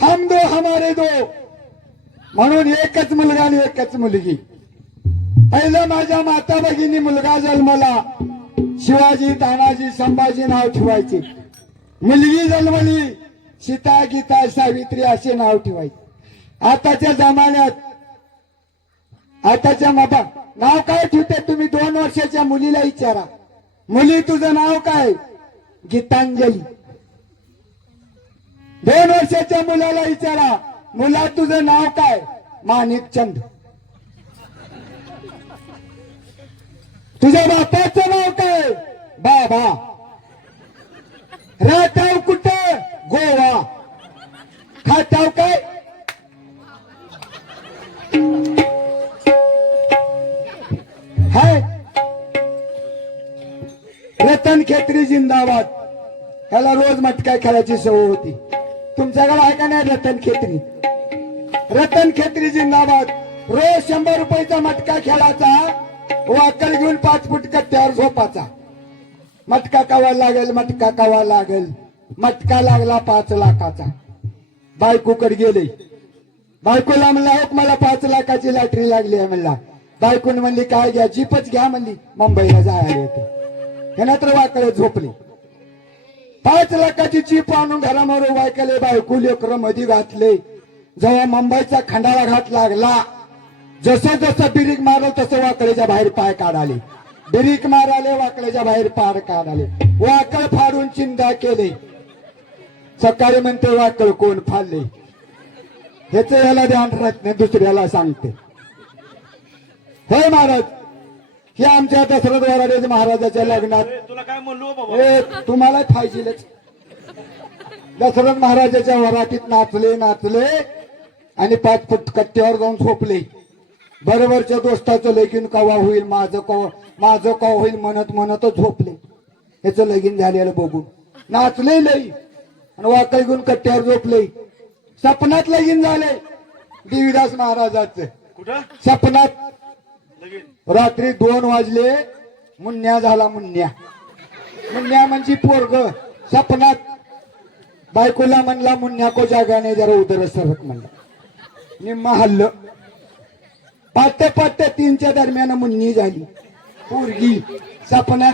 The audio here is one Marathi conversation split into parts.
हम दो हमारे दो। म्हणून एकच मुलगा आणि एकच मुलगी. पहिलं माझ्या माता भगिनी मुलगा जन्मला. शिवाजी तानाजी संभाजी नाव ठेवायचे. मुलगी जन्मली सीता गीता सावित्री असे नाव ठेवायचे. आताच्या जमान्यात आताच्या माता नाव काय ठेवते तुम्ही? दोन वर्षाच्या मुलीला विचारा. मुली तुझं नाव काय? गीतांजली. दोन वर्षाच्या मुलाला विचारा मुला तुझं नाव काय? माणिकचंद तुझ्या बापाचं नाव काय? बाबा. राहताव कुठं? गोवा. खाताव काय? खेत्री जिंदाबाद. ह्याला रोज मटकाय खेळायची सवय होती. तुमच्याकडे आहे का नाही रतन खेत्री? रतन खेत्री जिंदाबाद. रोज शंभर रुपयाचा मटका खेळाचा वाकल घेऊन पाच फूट कट्ट्यावर झोपाचा मटका कवा लागेल मटका कवा लागेल मटका लागला पाच लाखाचा. बायकोकडे गेले. बायकोला म्हणला हो मला पाच लाखाची लॅटरी लागली आहे म्हणला. बायकोन म्हणली काय घ्या जीपच घ्या म्हणली मुंबईला जायला येते. ह्यानं तर वाकडे झोपले. पाच लाखाची चीप आणून घरामध्ये उभा केले बायको लेकर मधी घातले. जेव्हा मुंबईचा खंडाळा घात लागला जसं जसं बिरीक मारल तसं वाकड्याच्या बाहेर पाय काढाले. बिरीक माराले वाकड्याच्या बाहेर पाय काढाले. वाकड फाडून चिंता केले. सकाळी म्हणते वाकड कोण फाडले? ह्याच याला ध्यान राहत नाही दुसऱ्याला सांगते. होय महाराज? हे आमच्या दशरथ वराडे महाराजाच्या लग्नात. तुला काय म्हणलो बाबा? ए तुम्हाला पाहिजेलच दशरथ महाराजाच्या वरातीत नाचले नाचले आणि पाच फूट कट्ट्यावर जाऊन झोपले. बरोबरच्या दोस्ताचं लगीन कवा होईल माझं कवा माझं कवा होईल म्हणत म्हणतच झोपले. ह्याचं लगीन झालेलं बघून. नाचले लई आणि वाकई घेऊन कट्ट्यावर झोपले. सपनात लगीन झाले देवीदास महाराजाचं. कुठं? सपनात रात्री दोन वाजले मुन्या झाला मुन्या. मुन्या म्हणजे पोरग सपनात. बायकोला म्हणला मुन्या को जागाने जरा उदर सरक म्हणला. निम्मा हल्ल पाट्या पाट्या तीनच्या दरम्यान मुन्नी झाली. पोरगी सपनात.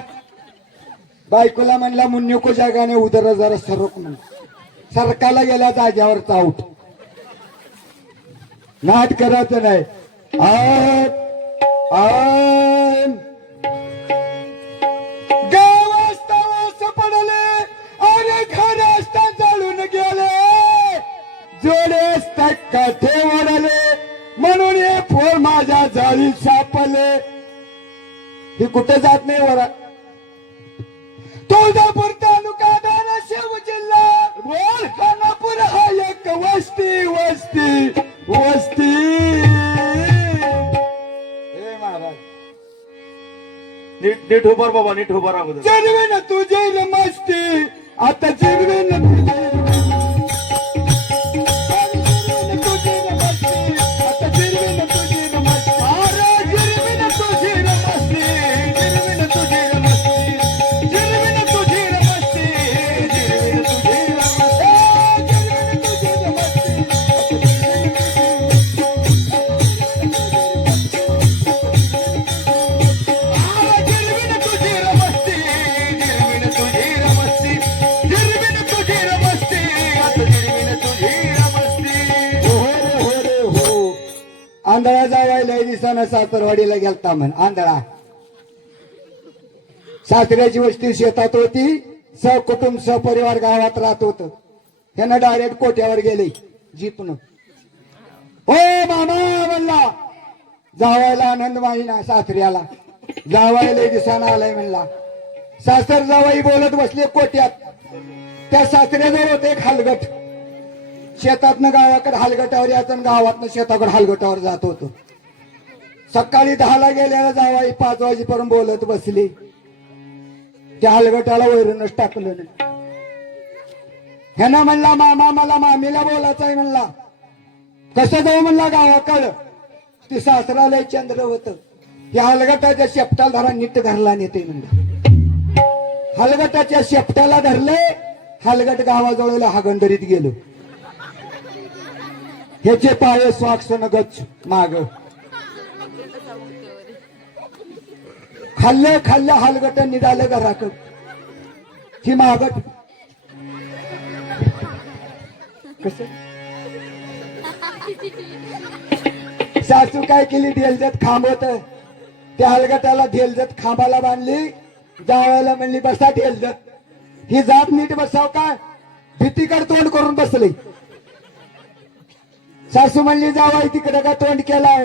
बायकोला म्हणला मुन्य को जागाने उदर जरा सरक म्हणला. सरकाला गेल्या जाग्यावर चाऊट नाट करायचं नाही. आत आन. गावास्ता वास पडले अरे असता जळून गेले. जोडे असता काठे वाढले म्हणून हे फोर माझ्या जाळी सापले ही कुठे जात नाही वरा नीट नीट उभार बाबा नीट उभार अगोदर. जिरवे ना तुझे रे मस्ती आता जिरवे जावायला सासरवाडीला गेलता म्हण आंधळा. सासऱ्याची वस्ती शेतात होती सहकुटुंब सहपरिवार गावात राहत होत. त्यानं डायरेक्ट कोट्यावर गेले? जीपन. हो मामा म्हणला. जावायला आनंद माहिना सासऱ्याला. जावायला दिसाना आलाय म्हणला. सासर जावाई बोलत बसले कोट्यात त्या सासऱ्याजवळ होते एक हलगट. शेतातनं गावाकडे हलगटावर यायचं आणि गावातनं शेताकडे हलगटावर जात होतो. सकाळी दहाला गेल्याला जावाई पाच वाजेपर्यंत बोलत बसली. त्या हलगटाला वैरूनच टाकलं नाही. म्हणला मामा मला मामीला बोलायचं आहे म्हणला. कसं जाऊ म्हणला गावाकडं? ती सासराला चंद्र होत. त्या हलगटाच्या शेपटाला धरा नीट धरला नेते म्हणला. हलगटाच्या शेपटाला धरले हलगट गावाजवळ हागंदरीत गेलो. ह्याचे पाय स्वाक्ष गच्छ माग. खाल्ल्या खाल्ल्या हालगट निघालं घराकड ही महागट कस? सासू काय केली? ढेलजत खांब होत त्या हलगटाला ढेलजत खांबाला बांधली. जावळाला म्हणली बसा ढेलजत ही जात नीट बसाव काय भीतीकडे तोंड करून बसली. सासू म्हणली जावाई तिकडे का तोंड केला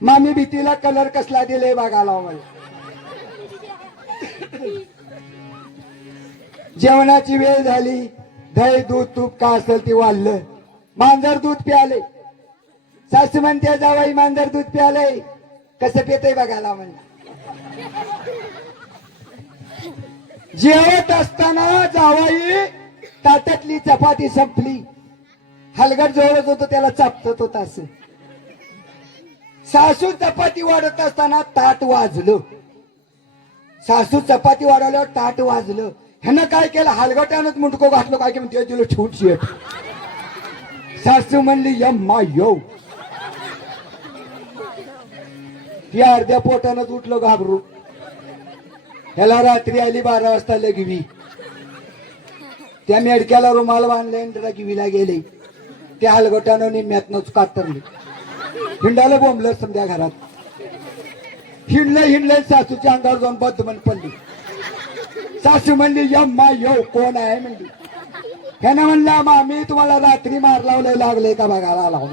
मामी भीतीला कलर कसला दिले बघायला मला जेवणाची वेळ झाली. दही दूध तूप का असेल ते वाढलं. मांजर दूध प्याले सासू म्हणते जावाई मांजर दूध प्याले कसं पिते बघायला म्हणलं जेवत असताना जावाई ताटातली चपाती संपली. हलगट जवळच होतो त्याला चापत होता असं. सासू चपाती वाढत असताना ताट वाजलं. सासू चपाती वाढवल्यावर ताट वाजलं. ह्यानं काय केलं? हालगट्यानंच मुंडको घातलं. काय म्हणते तुला ठेवून शेट सासू म्हणली यम्मा यो. ती अर्ध्या पोटानंच उठलो घाबरू ह्याला रात्री आली बारा वाजता लगवी त्या मेडक्याला रुमाल बांधले आणि लगवीला गेले. त्या हलगटानं निम्म्यातनंच कातरले. हिंडाला बोंबलं समध्या घरात. हिंडलं हिंडलं सासूच्या अंगावर जाऊन बदमन पडली. सासू म्हणली यम्मा यो कोण आहे? म्हणली. ह्यानं म्हणला मामी तुम्हाला रात्री मार लावले लागले का बघायला? लावून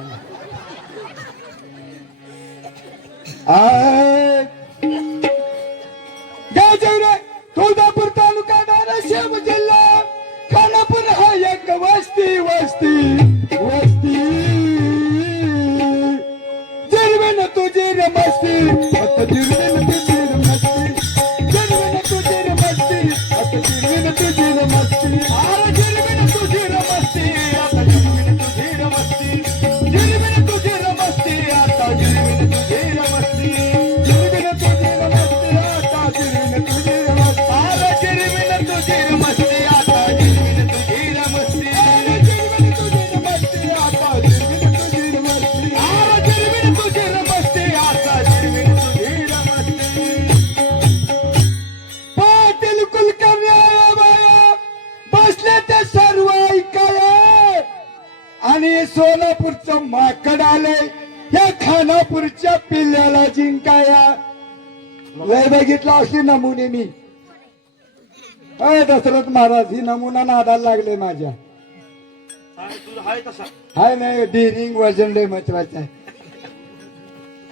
आता जिरवेन आणि सोलापूरचं माकड आले या खानापूरच्या पिल्ल्याला जिंकाया. लय बघितला असली नमुने मी. अय दशरथ महाराज ही नमुना नादाला लागले माझ्या. हाय नाही डेरिंग वजन लय महत्वाचं आहे.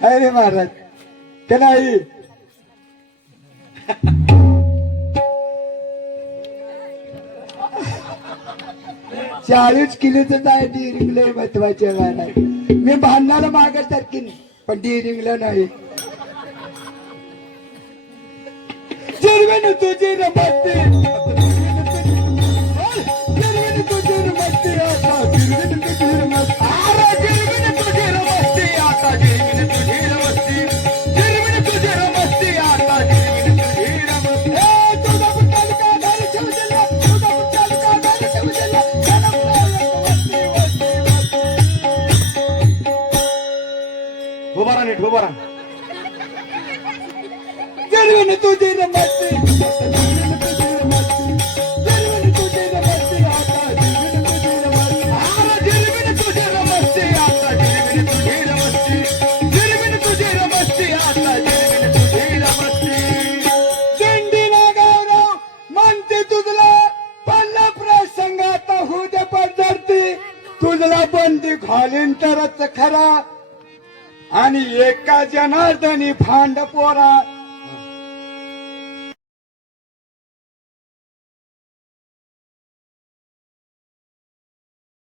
हाय रे महाराज. का नाही चाळीस किलोच आहे डिरिंग रिंगलं महत्त्वाचे नाही मी भांडणाला मागत सारखी नाही पण डिरिंगला नाही. जिरवेन तुझी रमते तुझला बंदी घालीन तरच खरा. आणि एका जनार्दनी भांड पोरा